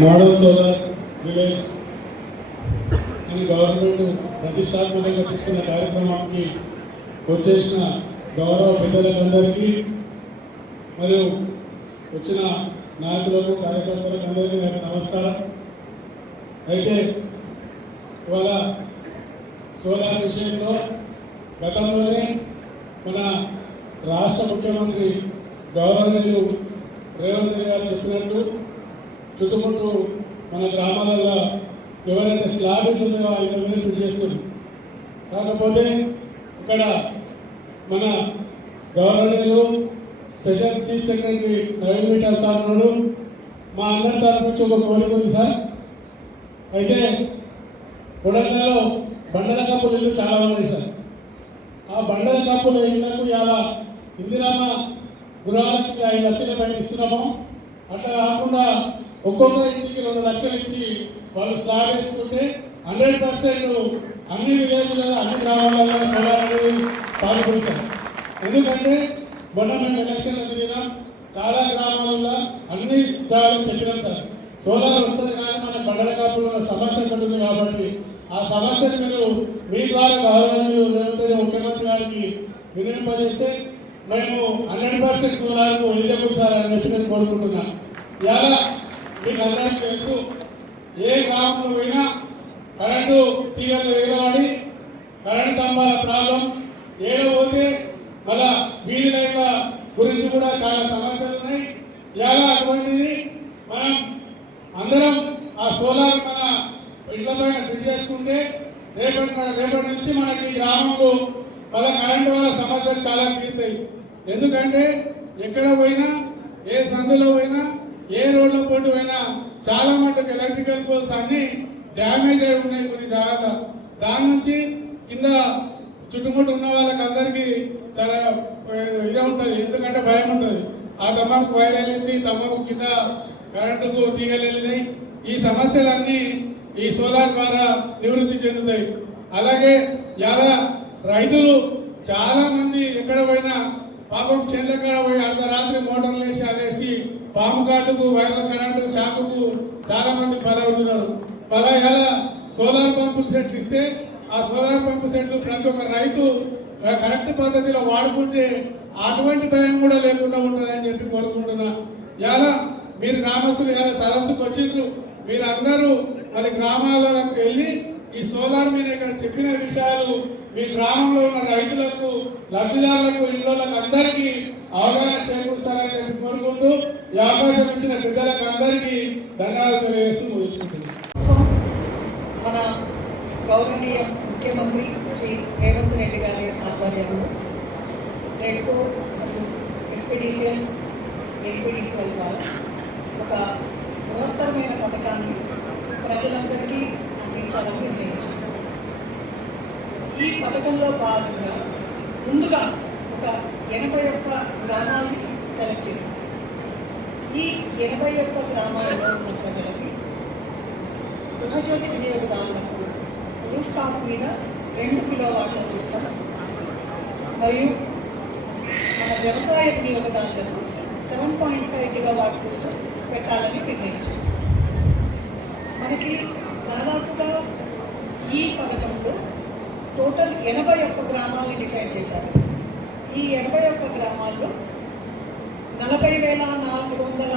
Model solar village అని government ప్రతిష్టాత్మకంగా తీసుకున్న కార్యక్రమానికి వచ్చేసిన గౌరవ పెద్దలందరికీ మరియు వచ్చిన నాయకులకు కార్యకర్తలకు అందరికీ నాకు నమస్కారం. అయితే ఇవాళ సోలార్ విషయంలో గతంలోనే మన రాష్ట్ర ముఖ్యమంత్రి గవర్నర్లు రేవంత్ రెడ్డి గారు చెప్పినట్టు చుట్టుముట్టు మన గ్రామాలలో ఎవరైతే స్లాబ్ ఉన్నాయో ఆయన మీద చేస్తుంది. కాకపోతే ఇక్కడ మన గవర్నర్లు special chief secretary Naveen Mittal sir ఉన్నాడు మా అందరి తరపు నుంచి ఒక కోరిక ఉంది సార్. అయితే కొడంగల్లో బండల కప్పులు ఇల్లు చాలా ఉన్నాయి సార్. ఆ బండల కప్పుల ఇళ్ళకు ఇలా ఇందిరామ గృహాలకి ఐదు లక్షల పైన ఇస్తున్నాము. అట్లా కాకుండా ఒక్కొక్క ఇంటికి రెండు లక్షలు ఇచ్చి వాళ్ళు సాగిస్తుంటే హండ్రెడ్ పర్సెంట్ అన్ని విలేజ్లలో అన్ని గ్రామాలలో సవాళ్ళు పాల్గొంటారు ఎందుకంటే మొన్న మేము ఎలక్షన్లు తిరిగినాం చాలా గ్రామాలలో అన్ని విధాలు చెప్పినాం సార్. సోలార్ వస్తుంది కానీ మన పండగ కాపులో సమస్య ఒకటి కాబట్టి ఆ సమస్యను మీరు మీ ద్వారా గౌరవనీయులు ముఖ్యమంత్రి గారికి వినియోగపజేస్తే మేము హండ్రెడ్ పర్సెంట్ సోలార్కు ఎలిజిబుల్ సార్ అని చెప్పి నేను కోరుకుంటున్నాను. ఇలా మీకు అందరికీ తెలుసు ఏ గ్రామంలో పోయినా కరెంటు తీగలు ఎగరవాడి కరెంట్ స్తంభాల ప్రాబ్లం ఏడో పోతే మళ్ళా వీధి లైట్ల గురించి కూడా చాలా సమస్యలు ఉన్నాయి ఇలా అటువంటిది మనం అందరం ఆ సోలార్ మన ఇళ్ళ పైన ఫిట్ చేసుకుంటే రేపటి రేపటి నుంచి మనకి ఈ గ్రామంలో మళ్ళీ కరెంటు వల్ల సమస్యలు చాలా తీరుతాయి ఎందుకంటే ఎక్కడ పోయినా ఏ సందులో పోయినా ఏ రోడ్ల పోటీ పోయినా చాలా మటుకు ఎలక్ట్రికల్ పోల్స్ అన్ని డ్యామేజ్ అయి ఉన్నాయి కొన్ని జాగ్రత్త దాని నుంచి కింద చుట్టుముట్టు ఉన్న వాళ్ళకి అందరికీ చాలా ఇదే ఉంటుంది. ఎందుకంటే భయం ఉంటుంది. ఆ తమ్మకు వైర్ వెళ్ళింది తమ్మకు కింద కరెంటుకు తీగలు వెళ్ళినాయి. ఈ సమస్యలన్నీ ఈ సోలార్ ద్వారా నివృత్తి చెందుతాయి. అలాగే ఎలా రైతులు చాలా మంది ఎక్కడ పోయినా పాపం చెల్లెక్కడ పోయి అర్ధరాత్రి మోటార్లు వేసి అనేసి పాము కాటుకు వైర్ల కరెంటు షాకుకు చాలా మంది బలవుతున్నారు అలా ఎలా సోలార్ పంపులు సెట్లు ఇస్తే ఆ సోలార్ పంపు సెట్లు ప్రతి ఒక్క రైతు కరెక్ట్ పద్ధతిలో వాడుకుంటే అటువంటి భయం కూడా లేకుండా ఉంటుందని చెప్పి కోరుకుంటున్నా. ఎలా మీరు గ్రామస్తులు ఎలా సరస్సుకు వచ్చిండ్రు మీరు అందరూ మరి గ్రామాలకు వెళ్ళి ఈ సోలార్ మీద ఇక్కడ చెప్పిన విషయాలు మీ గ్రామంలో ఉన్న రైతులకు లబ్ధిదారులకు ఇళ్ళకు అందరికీ అవగాహన చేకూరుస్తారని చెప్పి కోరుకుంటూ ఈ అవకాశం ఇచ్చిన బిడ్డలకు అందరికీ ధన్యవాదాలు తెలియజేస్తూ ముగించుకుంటున్నాను మన గౌరవనీయం ముఖ్యమంత్రి శ్రీ రేవంత్ రెడ్డి గారి ఆధ్వర్యంలో రెడ్కో మరియు ఎస్పీడీసీఎల్ ఎల్పీడీసీఎల్ ద్వారా ఒక బృహత్తరమైన పథకాన్ని ప్రజలందరికీ అందించాలని నిర్ణయించారు. ఈ పథకంలో భాగంగా ముందుగా ఒక ఎనభై ఒక్క గ్రామాన్ని సెలెక్ట్ చేసింది. ఈ ఎనభై ఒక్క గ్రామాలలో ఉన్న ప్రజలకి గృహజ్యోతి వినియోగదారులకు రూఫ్ టాప్ మీద రెండు కిలోవాట్ల సిస్టమ్ మరియు మన వ్యవసాయ వినియోగదారులకు seven point five gigawatt system పెట్టాలని నిర్ణయించాం మనకి దాదాపుగా ఈ పథకంలో టోటల్ ఎనభై ఒక్క గ్రామాలని డిసైడ్ చేశారు. ఈ ఎనభై ఒక్క గ్రామాల్లో నలభై వేల నాలుగు వందల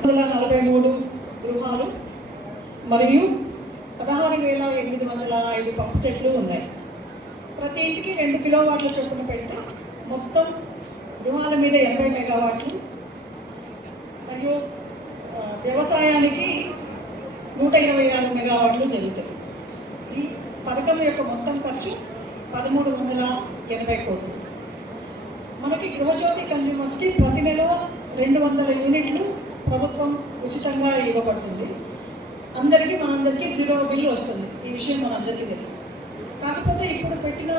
వందల నలభై మూడు గృహాలు మరియు పదహారు వేల ఎనిమిది వందల ఐదు పంప్ సెట్లు ఉన్నాయి. ప్రతి ఇంటికి రెండు కిలోవాట్ల చొప్పున పెడితే. మొత్తం గృహాల మీద ఎనభై మెగావాట్లు. మరియు వ్యవసాయానికి నూట ఇరవై ఆరు మెగావాట్లు జరుగుతుంది ఈ పథకం యొక్క మొత్తం ఖర్చు పదమూడు వందల ఎనభై కోట్లు. మనకి గృహజ్యోతి కన్జ్యూమర్స్కి ప్రతి నెల రెండు వందల యూనిట్లు ప్రభుత్వం ఉచితంగా ఇవ్వబడుతుంది. అందరికీ మనందరికీ జీరో బిల్లు వస్తుంది. ఈ విషయం మనందరికీ తెలుసు. కాకపోతే ఇప్పుడు పెట్టిన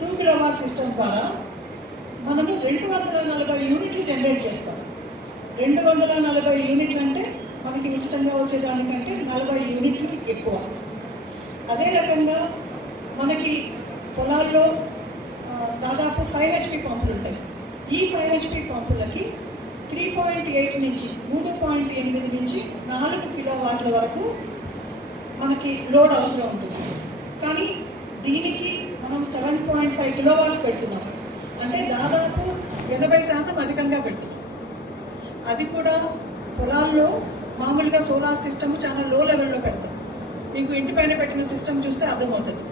టూ కిలోవాట్ సిస్టమ్ ద్వారా మనము రెండు వందల నలభై యూనిట్లు జనరేట్ చేస్తాం. రెండు వందల నలభై యూనిట్లు అంటే మనకి ఉచితంగా వచ్చేదానికంటే నలభై యూనిట్లు ఎక్కువ. అదే రకంగా మనకి పొలాల్లో దాదాపు ఫైవ్ హెచ్పి పంపులు ఉంటాయి. ఈ ఫైవ్ హెచ్పి పంపులకి త్రీ పాయింట్ ఎయిట్ నుంచి మూడు పాయింట్ ఎనిమిది నుంచి నాలుగు కిలో వాట్ల వరకు మనకి లోడ్ అవసరం ఉంటుంది. కానీ దీనికి మనం seven point five kilo watts పెడుతున్నాం. అంటే దాదాపు ఎనభై శాతం అధికంగా పెడుతున్నాం. అది కూడా పొలాల్లో మామూలుగా సోలార్ సిస్టమ్ చాలా లో లెవెల్లో పెడతాం. మీకు ఇంటి పైన పెట్టిన సిస్టమ్ చూస్తే అర్థమవుతుంది.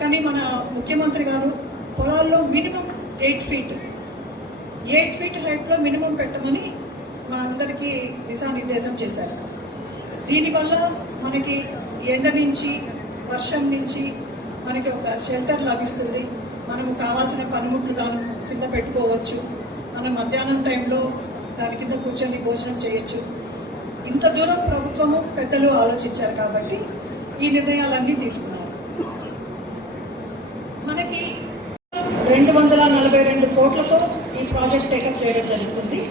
కానీ మన ముఖ్యమంత్రి గారు పొలాల్లో minimum eight feet eight feet హైట్లో మినిమం పెట్టమని మా అందరికీ దిశానిర్దేశం చేశారు. దీనివల్ల మనకి ఎండ నుంచి వర్షం నుంచి మనకి ఒక షెల్టర్ లభిస్తుంది. మనము కావాల్సిన పనిముట్లు దాని కింద పెట్టుకోవచ్చు. మనం మధ్యాహ్నం టైంలో దాని కింద కూర్చొని భోజనం చేయొచ్చు. ఇంత దూరం ప్రభుత్వము పెద్దలు ఆలోచించారు కాబట్టి ఈ నిర్ణయాలన్నీ తీసుకున్నారు. మనకి రెండు వందల నలభై రెండు కోట్లతో ఈ ప్రాజెక్ట్ టేకప్ చేయడం జరుగుతుంది.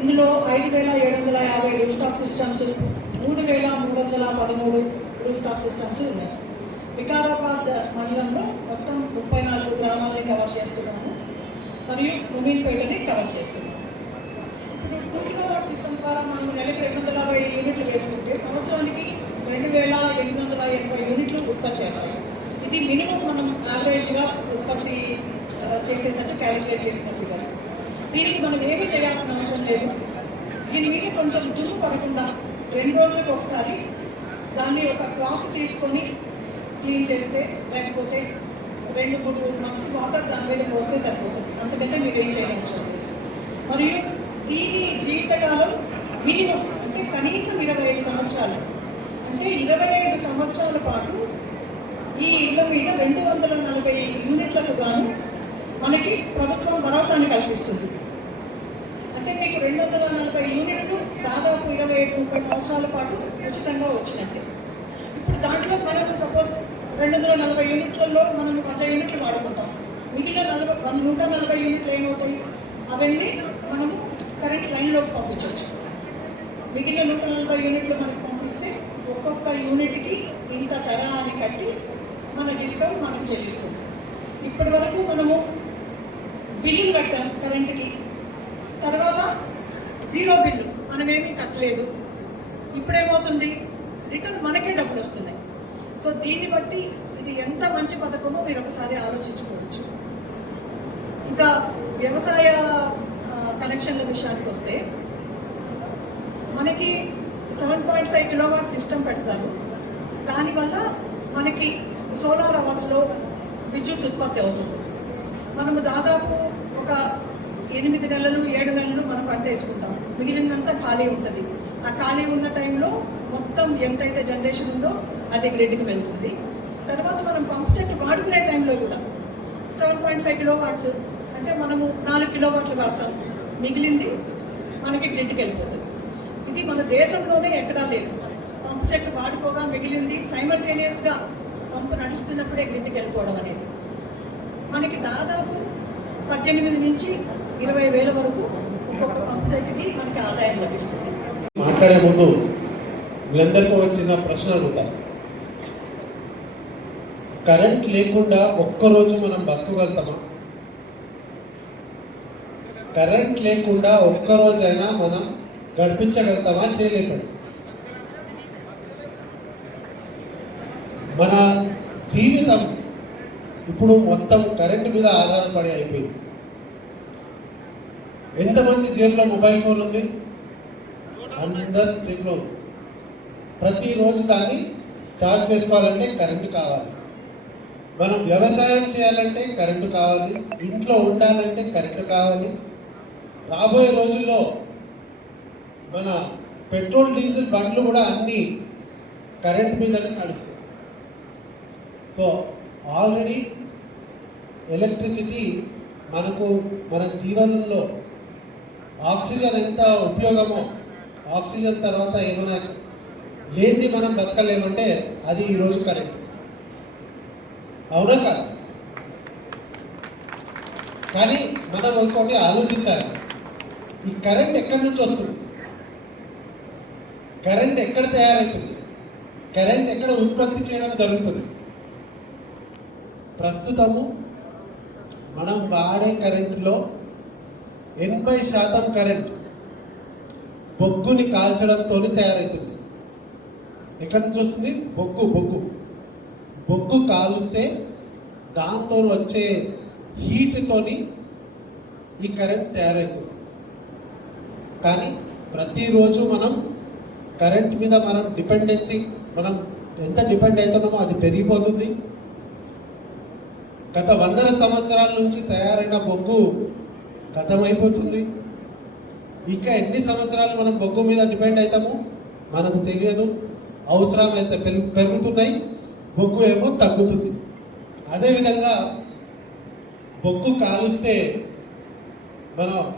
ఇందులో ఐదు వేల ఏడు వందల యాభై రూఫ్ టాప్ సిస్టమ్స్ మూడు వేల మూడు వందల పదమూడు రూఫ్ టాప్ సిస్టమ్స్ ఉన్నాయి. వికారాబాద్ మండలంలో మొత్తం ముప్పై నాలుగు గ్రామాలని కవర్ చేస్తున్నాము. మరియు ముమీన్పేటని కవర్ చేస్తున్నాము. ఇప్పుడు టూ కిలోవాట్ సిస్టమ్ ద్వారా మనం నెలకు రెండు వందల యాభై యూనిట్లు వేసుకుంటే సంవత్సరానికి రెండు వేల ఎనిమిది వందల ఎనభై యూనిట్లు ఉత్పత్తి అవుతాయి. ఇది మినిమం మనం యావరేజ్గా ఉత్పత్తి చేసేటట్టు క్యాలిక్యులేట్ చేసినట్టు కదా. దీనికి మనం ఏమీ చేయాల్సిన అవసరం లేదు. దీని మీద కొంచెం దుమ్ము పడకుండా రెండు రోజులకు ఒకసారి దాన్ని ఒక క్లాత్ తీసుకొని క్లీన్ చేస్తే లేకపోతే రెండు మూడు మక్స్ వాటర్ దాని మీద పోస్తే సరిపోతుంది. అంతకంటే మీరు ఏం చేయవచ్చు మరియు దీని జీవితకాలం మినిమం అంటే కనీసం ఇరవై ఐదు సంవత్సరాలు. అంటే ఇరవై ఐదు సంవత్సరాల పాటు ఈ ఇళ్ళ మీద రెండు వందల నలభై యూనిట్లకు గాను మనకి ప్రభుత్వం భరోసాని కల్పిస్తుంది. అంటే మీకు రెండు వందల నలభై యూనిట్లు దాదాపు ఇరవై ఐదు ముప్పై సంవత్సరాల పాటు ఉచితంగా వచ్చినట్టే. ఇప్పుడు దాంట్లో మనకు సపోజ్ రెండు వందల నలభై యూనిట్లలో మనం వంద యూనిట్లు వాడుకుంటాం. మిగిలిన నలభై వంద నూట నలభై యూనిట్లు ఏమవుతాయి? అవన్నీ మనము కరెంట్ లైన్లోకి పంపించవచ్చు. మిగిలిన నూట నలభై యూనిట్లు మనకు పంపిస్తే ఒక్కొక్క యూనిట్కి ఇంత ధర అని కట్టి మన డిస్కౌంట్ మనకు చెల్లిస్తుంది ఇప్పటి వరకు మనము బిల్లులు కట్టాం కరెంటుకి. తర్వాత జీరో బిల్లు మనమేమీ కట్టలేదు. ఇప్పుడేమవుతుంది? రిటర్న్ మనకే డబ్బులు వస్తున్నాయి. సో దీన్ని బట్టి ఇది ఎంత మంచి పథకమో మీరు ఒకసారి ఆలోచించుకోవచ్చు. ఇంకా వ్యవసాయ కనెక్షన్ల విషయానికి వస్తే మనకి seven point five kilowatt system పెడతారు. దానివల్ల మనకి సోలార్ అవర్స్లో విద్యుత్ ఉత్పత్తి అవుతుంది. మనము దాదాపు ఒక ఎనిమిది నెలలు ఏడు నెలలు మనం పంట వేసుకుంటాం. మిగిలినంతా ఖాళీ ఉంటుంది. ఆ ఖాళీ ఉన్న టైంలో మొత్తం ఎంతైతే జనరేషన్ ఉందో అది గ్రిడ్కి వెళ్తుంది. తర్వాత మనం పంప్ సెట్ వాడుకునే టైంలో కూడా seven point five kilo watts అంటే మనము నాలుగు కిలో వాట్లు వాడతాం. మిగిలింది మనకి గ్రిడ్కి వెళ్ళిపోతుంది. ఇది మన దేశంలోనే ఎక్కడా లేదు. పంప్ సెట్ వాడుకోగా మిగిలింది సైమల్టేనియస్గా వంపు నడుస్తున్నప్పుడే గ్రిడ్కి వెళ్ళిపోవడం అనేది. మనకి దాదాపు పద్దెనిమిది నుంచి ఇరవై వేల వరకు ఒక్కొక్క పంప్ సెట్కి మనకి ఆదాయం లభిస్తుంది. మాట్లాడే ముందు వీళ్ళందరికీ వచ్చిన ప్రశ్న అడుగుతా. కరెంట్ లేకుండా ఒక్కరోజు మనం బతకగలుగుతామా? కరెంట్ లేకుండా ఒక్కరోజైనా మనం గడిపించగలుగుతామా? చేయలేకపోయి. మన ఇప్పుడు మొత్తం కరెంటు మీద ఆధారపడి అయిపోయింది. ఎంతమంది జేబులో మొబైల్ ఫోన్ ఉంది? అందరి జేబులో ప్రతిరోజు దాన్ని ఛార్జ్ చేసుకోవాలంటే కరెంటు కావాలి. మనం వ్యవసాయం చేయాలంటే కరెంటు కావాలి. ఇంట్లో ఉండాలంటే కరెంటు కావాలి. రాబోయే రోజుల్లో మన పెట్రోల్ డీజిల్ బండ్లు కూడా అన్నీ కరెంట్ మీదనే నడుస్తాయి. సో ఆల్రెడీ ఎలక్ట్రిసిటీ మనకు మన జీవనంలో ఆక్సిజన్ ఎంత ఉపయోగమో ఆక్సిజన్ తర్వాత ఏమైనా లేనిది మనం బతకలేమంటే అది ఈరోజు కరెంట్. అవునా కాదు? కానీ మనం ఇంకోటి ఆలోచించాలి. ఈ కరెంట్ ఎక్కడి నుంచి వస్తుంది? కరెంట్ ఎక్కడ తయారవుతుంది? కరెంట్ ఎక్కడ ఉత్పత్తి చేయడం జరుగుతుంది? ప్రస్తుతము మనం వాడే కరెంటులో ఎనభై శాతం కరెంట్ బొగ్గుని కాల్చడంతో తయారవుతుంది ఎక్కడి నుంచి వస్తుంది? బొగ్గు బొగ్గు. బొగ్గు కాలుస్తే దాంతో వచ్చే హీట్తోని ఈ కరెంట్ తయారవుతుంది కానీ ప్రతిరోజు మనం కరెంట్ మీద మనం డిపెండెన్సీ మనం ఎంత డిపెండ్ అవుతున్నామో అది పెరిగిపోతుంది. గత వందల సంవత్సరాల నుంచి తయారైన బొగ్గు గతమైపోతుంది. ఇంకా ఎన్ని సంవత్సరాలు మనం బొగ్గు మీద డిపెండ్ అవుతామో మనకు తెలియదు. అవసరం అయితే పెరుగు- పెరుగుతున్నాయి బొగ్గు ఏమో తగ్గుతుంది. అదేవిధంగా బొగ్గు కాలుస్తే మన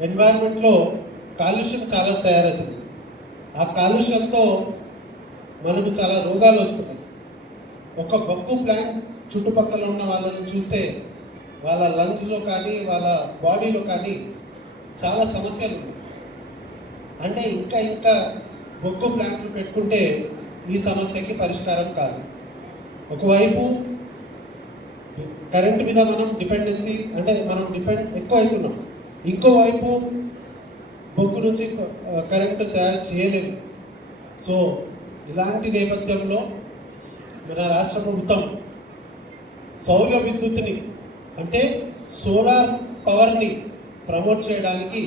ఎన్వైరన్మెంట్లో కాలుష్యం చాలా తయారవుతుంది. ఆ కాలుష్యంతో మనకు చాలా రోగాలు వస్తున్నాయి. ఒక బొగ్గు ప్లాంట్ చుట్టుపక్కల ఉన్న వాళ్ళని చూస్తే వాళ్ళ లంగ్స్లో కానీ వాళ్ళ బాడీలో కానీ చాలా సమస్యలు అంటే ఇంకా ఇంకా బొగ్గు ప్లాంట్లు పెట్టుకుంటే ఈ సమస్యకి పరిష్కారం కాదు. ఒకవైపు కరెంట్ మీద మనం డిపెండెన్సీ అంటే మనం డిపెండ్ ఎక్కువ అవుతున్నాం ఇంకోవైపు బొగ్గు నుంచి కరెంట్ కరెంటు తయారు చేయలేము. సో ఇలాంటి నేపథ్యంలో మన రాష్ట్ర ప్రభుత్వం సౌర విద్యుత్తుని అంటే సోలార్ పవర్ని ప్రమోట్ చేయడానికి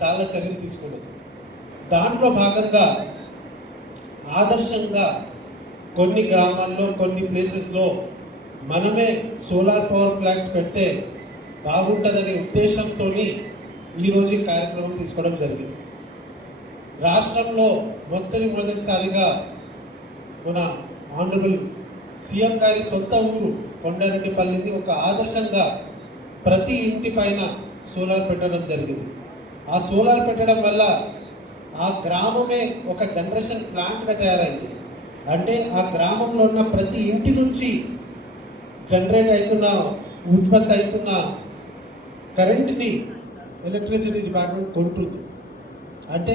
చాలా చర్యలు తీసుకున్నది. దాంట్లో భాగంగా ఆదర్శంగా కొన్ని గ్రామాల్లో కొన్ని ప్లేసెస్లో మనమే సోలార్ పవర్ ప్లాంట్స్ పెడితే బాగుంటుందనే ఉద్దేశంతో ఈరోజు కార్యక్రమం తీసుకోవడం జరిగింది. రాష్ట్రంలో మొదటి మొదటిసారిగా మన ఆనరబుల్ సీఎం గారి సొంత ఊరు కొండారెడ్డిపల్లిని ఒక ఆదర్శంగా ప్రతి ఇంటి పైన సోలార్ పెట్టడం జరిగింది. ఆ సోలార్ పెట్టడం వల్ల ఆ గ్రామమే ఒక జనరేషన్ ప్లాంట్గా తయారైంది. అంటే ఆ గ్రామంలో ఉన్న ప్రతి ఇంటి నుంచి జనరేట్ అవుతున్న ఉత్పత్తి అవుతున్న కరెంట్ని ఎలక్ట్రిసిటీ డిపార్ట్మెంట్ కొంటుంది. అంటే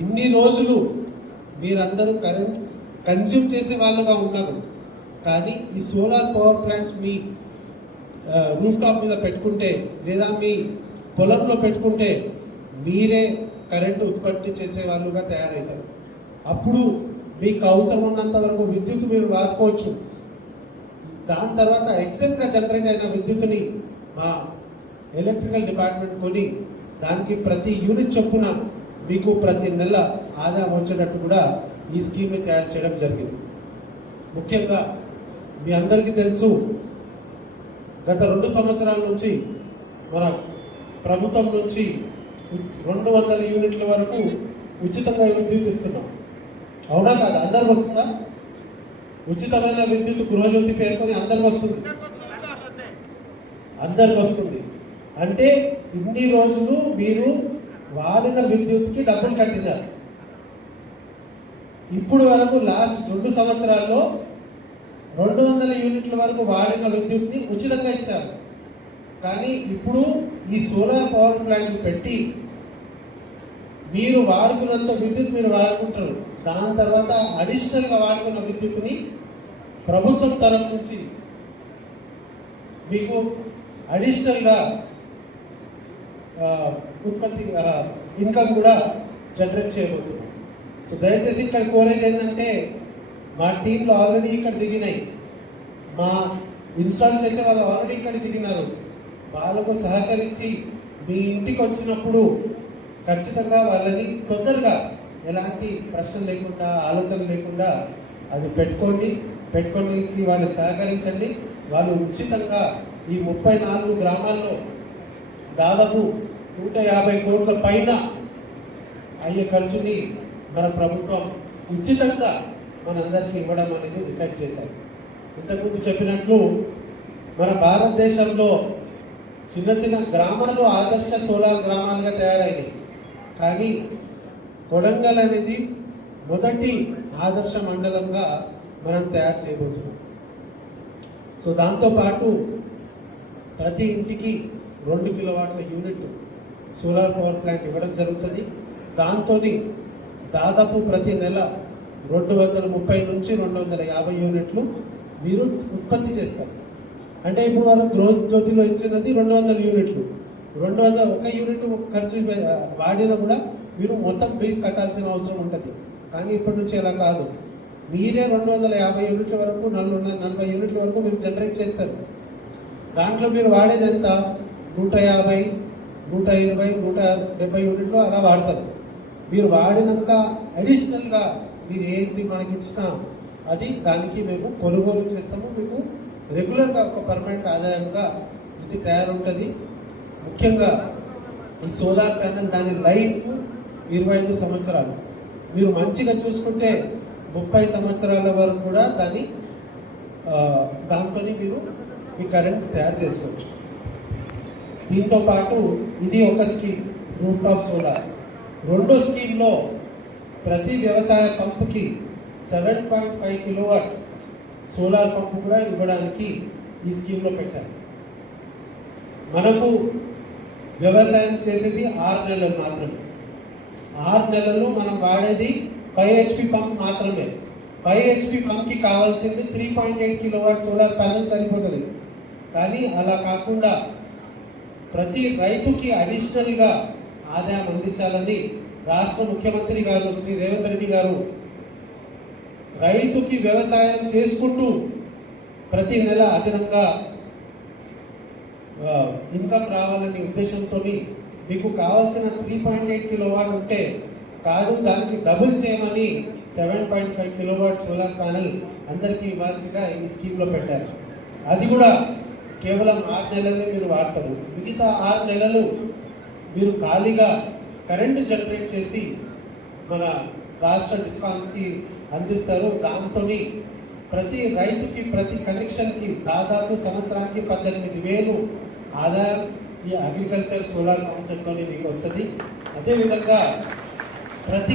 ఇన్ని రోజులు మీరందరూ కరెంట్ కన్జ్యూమ్ చేసే వాళ్ళుగా ఉన్నారు. కానీ ఈ సోలార్ పవర్ ప్లాంట్స్ మీ రూఫ్ టాప్ మీద పెట్టుకుంటే లేదా మీ పొలంలో పెట్టుకుంటే మీరే కరెంటు ఉత్పత్తి చేసే వాళ్ళుగా తయారవుతారు. అప్పుడు మీకు అవసరం ఉన్నంత వరకు విద్యుత్ మీరు వాడుకోవచ్చు. దాని తర్వాత ఎక్సెస్గా జనరేట్ అయిన విద్యుత్ని మా ఎలక్ట్రికల్ డిపార్ట్మెంట్ కొని దానికి ప్రతి యూనిట్ చొప్పున మీకు ప్రతి నెల ఆదాయం వచ్చేటట్టు కూడా ఈ స్కీమ్ని తయారు చేయడం జరిగింది. ముఖ్యంగా మీ అందరికీ తెలుసు గత రెండు సంవత్సరాల నుంచి మన ప్రభుత్వం నుంచి రెండు వందల యూనిట్ల వరకు ఉచితంగా విద్యుత్ ఇస్తున్నాం. అవునా కాదు? అందరికి వస్తుందా? ఉచితమైన విద్యుత్ గృహజ్యోతి పేరుకొని అందరికి వస్తుంది. అందరికి వస్తుంది. అంటే ఇన్ని రోజులు మీరు వాడిన విద్యుత్కి డబ్బులు కట్టినారు. ఇప్పుడు వరకు లాస్ట్ రెండు సంవత్సరాల్లో రెండు వందల యూనిట్ల వరకు వాడిన విద్యుత్ని ఉచితంగా ఇచ్చారు. కానీ ఇప్పుడు ఈ సోలార్ పవర్ ప్లాంట్ పెట్టి మీరు వాడుకున్నంత విద్యుత్ మీరు వాడుకుంటారు. దాని తర్వాత అడిషనల్గా వాడుకున్న విద్యుత్ని ప్రభుత్వం తరపు నుంచి మీకు అడిషనల్గా ఉత్పత్తి ఇన్కమ్ కూడా జనరేట్ చేయబోతున్నాం సో దయచేసి ఇక్కడ కోరేది ఏంటంటే మా టీంలో ఆల్రెడీ ఇక్కడ దిగినాయి. మా ఇన్స్టాల్ చేసే వాళ్ళు ఆల్రెడీ ఇక్కడ దిగినారు. వాళ్ళకు సహకరించి మీ ఇంటికి వచ్చినప్పుడు ఖచ్చితంగా వాళ్ళని తొందరగా ఎలాంటి ప్రశ్న లేకుండా ఆలోచన లేకుండా అది పెట్టుకోండి. పెట్టుకోడానికి వాళ్ళు సహకరించండి. వాళ్ళు ఉచితంగా ఈ ముప్పై నాలుగు గ్రామాల్లో దాదాపు నూట యాభై కోట్ల పైన అయ్యే ఖర్చుని మన ప్రభుత్వం ఉచితంగా మనందరికీ ఇవ్వడం అనేది డిసైడ్ చేశారు. ఇంతకుముందు చెప్పినట్లు మన భారతదేశంలో చిన్న చిన్న గ్రామాలు ఆదర్శ సోలార్ గ్రామాలుగా తయారైనాయి. కానీ కొడంగల్ అనేది మొదటి ఆదర్శ మండలంగా మనం తయారు చేయబోతున్నాం. సో దాంతోపాటు ప్రతి ఇంటికి రెండు కిలోవాట్ల యూనిట్ సోలార్ పవర్ ప్లాంట్ ఇవ్వడం జరుగుతుంది. దాంతో దాదాపు ప్రతి నెల రెండు వందల ముప్పై నుంచి రెండు వందల యాభై యూనిట్లు మీరు ఉత్పత్తి చేస్తారు. అంటే ఇప్పుడు వాళ్ళు గ్రోత్ జ్యోతిలో ఇచ్చినది రెండు వందల యూనిట్లు. రెండు వందల ఒక యూనిట్ ఖర్చు వాడినా కూడా మీరు మొత్తం బిల్ కట్టాల్సిన అవసరం ఉంటుంది. కానీ ఇప్పటి నుంచి అలా కాదు. మీరే రెండు వందల యాభై యూనిట్ల వరకు నలభై నలభై యూనిట్ల వరకు మీరు జనరేట్ చేస్తారు. దాంట్లో మీరు వాడేది ఎంత? నూట యాభై నూట ఇరవై నూట డెబ్బై యూనిట్లు అలా వాడతారు. మీరు వాడినాక అడిషనల్గా మీరు ఏది మనకి ఇచ్చినా అది దానికి మేము కొనుగోలు చేస్తాము. మీకు రెగ్యులర్గా ఒక పర్మనెంట్ ఆదాయంగా ఇది తయారుంటుంది. ముఖ్యంగా ఈ సోలార్ ప్యానల్ దాని లైఫ్ ఇరవై ఐదు సంవత్సరాలు. మీరు మంచిగా చూసుకుంటే ముప్పై సంవత్సరాల వరకు కూడా దాన్ని దాంతో మీరు మీ కరెంట్ తయారు చేసుకోవచ్చు. దీంతో పాటు ఇది ఒక స్కీమ్ రూఫ్ టాప్ సోలార్. రెండో స్కీమ్లో ప్రతి వ్యవసాయ పంపుకి seven point five kilowatt solar pump కూడా ఇవ్వడానికి ఈ స్కీమ్లో పెట్టారు. మనకు వ్యవసాయం చేసేది ఆరు నెలలు మాత్రమే. ఆరు నెలలు మనం వాడేది ఫైవ్ హెచ్పి పంప్ మాత్రమే. ఫైవ్ హెచ్పి పంప్కి కావాల్సింది three point eight kilowatt solar panel సరిపోతుంది. కానీ అలా కాకుండా ప్రతి రైతుకి అడిషనల్గా ఆదాయం అందించాలని రాష్ట్ర ముఖ్యమంత్రి గారు శ్రీ రేవంత్ రెడ్డి గారు రైతుకి వ్యవసాయం చేసుకుంటూ ప్రతి నెల అదనంగా ఇన్కమ్ రావాలనే ఉద్దేశంతో మీకు కావాల్సిన three point eight kilo watt ఉంటే కాదు దానికి డబుల్ చేయమని seven point five kilowatt solar panel అందరికీ ఇవ్వాల్సిగా ఈ స్కీమ్లో పెట్టారు. అది కూడా కేవలం ఆరు నెలలే మీరు వాడతారు. మిగతా ఆరు నెలలు మీరు ఖాళీగా కరెంటు జనరేట్ చేసి మన రాష్ట్ర డిస్కామ్స్కి అందిస్తారు దాంతో ప్రతి రైతుకి ప్రతి కనెక్షన్కి దాదాపు సంవత్సరానికి పద్దెనిమిది వేలు ఆదాయం ఈ అగ్రికల్చర్ సోలార్ కాన్సెప్ట్తో మీకు వస్తుంది. అదేవిధంగా ప్రతి